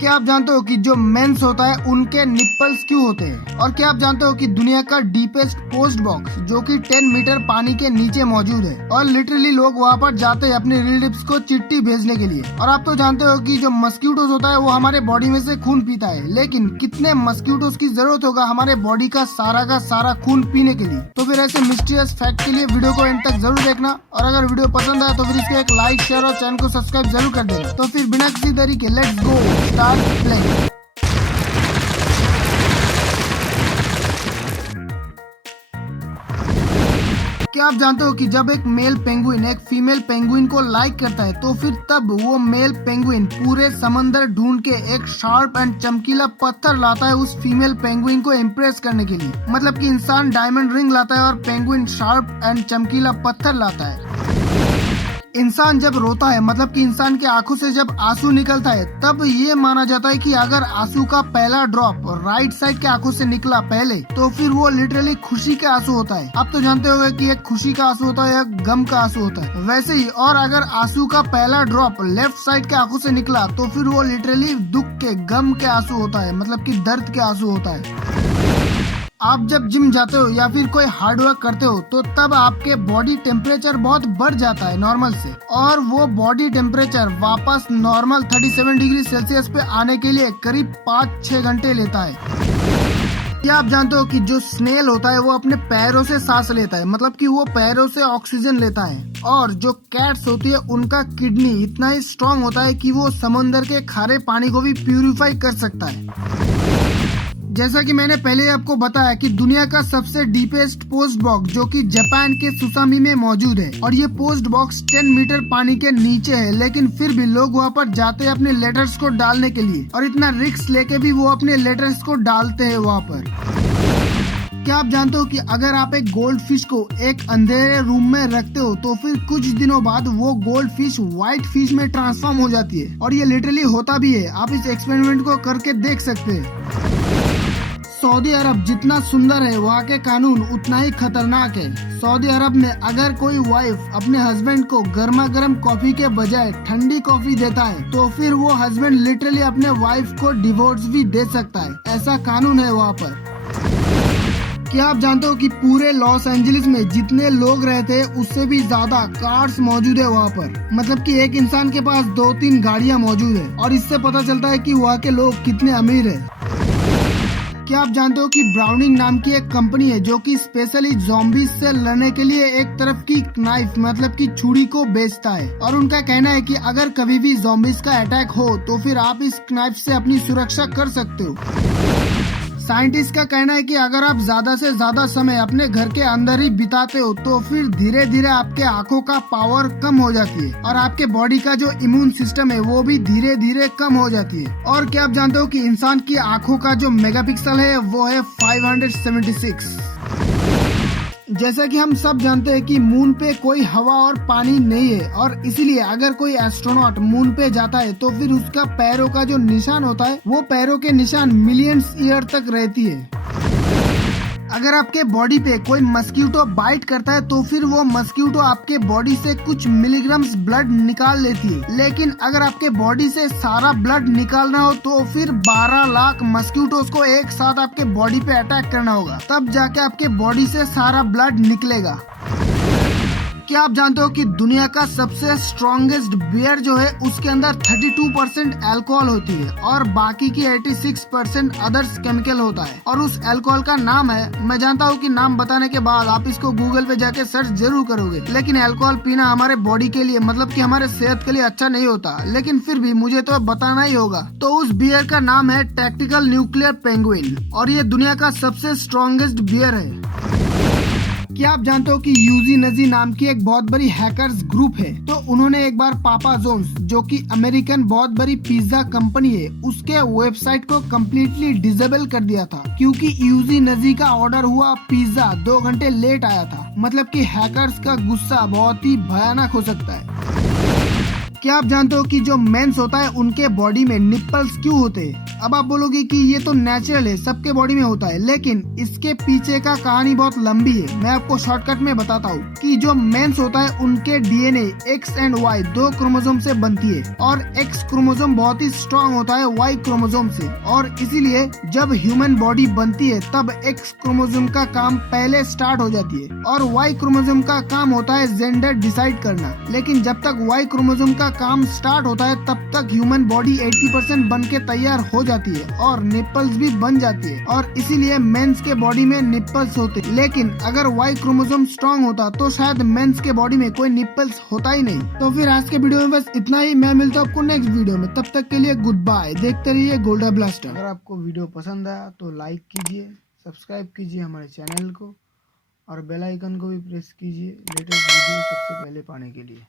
क्या आप जानते हो कि जो मेंस होता है उनके निप्पल्स क्यों होते हैं? और क्या आप जानते हो कि दुनिया का डीपेस्ट पोस्ट बॉक्स जो कि 10 मीटर पानी के नीचे मौजूद है और लिटरली लोग वहाँ पर जाते हैं अपने रिलेटिव्स को चिट्ठी भेजने के लिए। और आप तो जानते हो कि जो मस्क्यूटोस होता है वो हमारे बॉडी में से खून पीता है, लेकिन कितने मस्क्यूटोस की जरूरत होगा हमारे बॉडी का सारा खून पीने के लिए? तो फिर ऐसे मिस्टीरियस फैक्ट के लिए वीडियो को एंड तक जरूर देखना, और अगर वीडियो पसंद आए तो फिर इसको एक लाइक, शेयर और चैनल को सब्सक्राइब जरूर कर देना। तो फिर बिना किसी देरी के लेट्स गो स्टार्ट प्लेइंग। क्या आप जानते हो कि जब एक मेल पेंगुइन एक फीमेल पेंगुइन को लाइक करता है तो फिर तब वो मेल पेंगुइन पूरे समंदर ढूंढ के एक शार्प एंड चमकीला पत्थर लाता है उस फीमेल पेंगुइन को इम्प्रेस करने के लिए। मतलब कि इंसान डायमंड रिंग लाता है और पेंगुइन शार्प एंड चमकीला पत्थर लाता है। इंसान जब रोता है, मतलब कि इंसान की आंखों से जब आंसू निकलता है, तब ये माना जाता है कि अगर आंसू का पहला ड्रॉप राइट साइड के आंखों से निकला पहले, तो फिर वो लिटरली खुशी का आंसू होता है। आप तो जानते होंगे कि एक खुशी का आंसू होता है या गम का आंसू होता है, वैसे ही। और अगर आंसू का पहला ड्रॉप लेफ्ट साइड के आंखों से निकला तो फिर वो लिटरली दुख के, गम के आंसू होता है, मतलब कि दर्द के आंसू होता है। आप जब जिम जाते हो या फिर कोई हार्ड वर्क करते हो तो तब आपके बॉडी टेम्परेचर बहुत बढ़ जाता है नॉर्मल से, और वो बॉडी टेम्परेचर वापस नॉर्मल 37 डिग्री सेल्सियस पे आने के लिए करीब 5-6 घंटे लेता है। क्या आप जानते हो कि जो स्नेल होता है वो अपने पैरों से सांस लेता है, मतलब कि वो पैरों से ऑक्सीजन लेता है। और जो कैट्स होती है उनका किडनी इतना ही स्ट्रांग होता है कि वो समंदर के खारे पानी को भी प्यूरिफाई कर सकता है। जैसा कि मैंने पहले आपको बताया कि दुनिया का सबसे डीपेस्ट पोस्ट बॉक्स जो कि जापान के सुसामी में मौजूद है, और ये पोस्ट बॉक्स 10 मीटर पानी के नीचे है, लेकिन फिर भी लोग वहाँ पर जाते हैं अपने लेटर्स को डालने के लिए, और इतना रिस्क लेके भी वो अपने लेटर्स को डालते हैं वहाँ पर। क्या आप जानते हो कि अगर आप एक गोल्ड फिश को एक अंधेरे रूम में रखते हो तो फिर कुछ दिनों बाद वो गोल्ड फिश व्हाइट फिश में ट्रांसफॉर्म हो जाती है, और ये लिटरली होता भी है। आप इस एक्सपेरिमेंट को करके देख सकते हैं। सऊदी अरब जितना सुंदर है वहाँ के कानून उतना ही खतरनाक है। सऊदी अरब में अगर कोई वाइफ अपने हस्बैंड को गर्मा गर्म कॉफी के बजाय ठंडी कॉफी देता है तो फिर वो हस्बैंड लिटरली अपने वाइफ को डिवोर्स भी दे सकता है, ऐसा कानून है वहाँ पर। क्या आप जानते हो कि पूरे लॉस एंजलिस में जितने लोग रहते हैं उससे भी ज्यादा कार्स मौजूद है वहाँ पर, मतलब कि एक इंसान के पास 2-3 गाड़ियाँ मौजूद है, और इससे पता चलता है कि वहाँ के लोग कितने अमीर है। क्या आप जानते हो कि ब्राउनिंग नाम की एक कंपनी है जो कि स्पेशली ज़ॉम्बीज से लड़ने के लिए एक तरफ की नाइफ, मतलब कि छुरी को बेचता है, और उनका कहना है कि अगर कभी भी ज़ॉम्बीज का अटैक हो तो फिर आप इस नाइफ से अपनी सुरक्षा कर सकते हो। साइंटिस्ट का कहना है कि अगर आप ज्यादा से ज्यादा समय अपने घर के अंदर ही बिताते हो तो फिर धीरे धीरे आपके आंखों का पावर कम हो जाती है, और आपके बॉडी का जो इम्यून सिस्टम है वो भी धीरे धीरे कम हो जाती है। और क्या आप जानते हो कि इंसान की आंखों का जो मेगापिक्सल है वो है 576। जैसा कि हम सब जानते हैं कि मून पे कोई हवा और पानी नहीं है, और इसीलिए अगर कोई एस्ट्रोनॉट मून पे जाता है तो फिर उसका पैरों का जो निशान होता है वो पैरों के निशान मिलियंस ईयर तक रहती है। अगर आपके बॉडी पे कोई मस्क्यूटो बाइट करता है तो फिर वो मस्क्यूटो आपके बॉडी से कुछ मिलीग्राम्स ब्लड निकाल लेती है, लेकिन अगर आपके बॉडी से सारा ब्लड निकालना हो तो फिर 12 लाख मस्क्यूटोस को एक साथ आपके बॉडी पे अटैक करना होगा, तब जाके आपके बॉडी से सारा ब्लड निकलेगा। क्या आप जानते हो कि दुनिया का सबसे स्ट्रॉन्गेस्ट बियर जो है उसके अंदर 32% अल्कोहल होती है और बाकी की 86% अदर्स केमिकल होता है, और उस अल्कोहल का नाम है, मैं जानता हूँ कि नाम बताने के बाद आप इसको गूगल पे जाके सर्च जरूर करोगे, लेकिन अल्कोहल पीना हमारे बॉडी के लिए, मतलब कि हमारे सेहत के लिए अच्छा नहीं होता, लेकिन फिर भी मुझे तो बताना ही होगा। तो उस बियर का नाम है टैक्टिकल न्यूक्लियर पेंगुइन, और ये दुनिया का सबसे स्ट्रॉन्गेस्ट बियर है। क्या आप जानते हो कि यूजी नजी नाम की एक बहुत बड़ी हैकर्स ग्रुप है, तो उन्होंने एक बार पापा जोन्स जो कि अमेरिकन बहुत बड़ी पिज्जा कंपनी है उसके वेबसाइट को कम्प्लीटली डिसेबल कर दिया था, क्योंकि यूजी नजी का ऑर्डर हुआ पिज्जा 2 घंटे लेट आया था। मतलब कि हैकर्स का गुस्सा बहुत ही भयानक हो सकता है। क्या आप जानते हो कि जो मेंस होता है उनके बॉडी में निप्पल्स क्यों होते हैं? अब आप बोलोगे कि ये तो नेचुरल है, सबके बॉडी में होता है, लेकिन इसके पीछे का कहानी बहुत लंबी है। मैं आपको शॉर्टकट में बताता हूँ कि जो मेंस होता है उनके DNA X and Y 2 chromosome से बनती है और एक्स क्रोमोसोम बहुत ही स्ट्रॉन्ग होता है वाई क्रोमोसोम से, और इसीलिए जब ह्यूमन बॉडी बनती है तब एक्स क्रोमोसोम का काम पहले स्टार्ट हो जाती है और वाई क्रोमोसोम का काम होता है जेंडर डिसाइड करना। लेकिन जब तक वाई क्रोमोसोम का काम स्टार्ट होता है तब तक ह्यूमन बॉडी 80% बन के तैयार हो जाती है और निप्पल्स भी बन जाती है, और इसीलिए मेंस के बॉडी में निप्पल्स होते। लेकिन अगर वाई क्रोमोसोम स्ट्रॉन्ग होता तो शायद मेंस के बॉडी में कोई निप्पल्स होता ही नहीं। तो फिर आज के वीडियो में बस इतना ही। मैं मिलता हूँ आपको नेक्स्ट वीडियो में, तब तक के लिए गुड बाय। देखते रहिए गोल्डा ब्लास्टर। अगर आपको वीडियो पसंद आया तो लाइक कीजिए, सब्सक्राइब कीजिए हमारे चैनल को और बेल आइकन को भी प्रेस कीजिए लेटेस्ट वीडियो सबसे पहले पाने के लिए।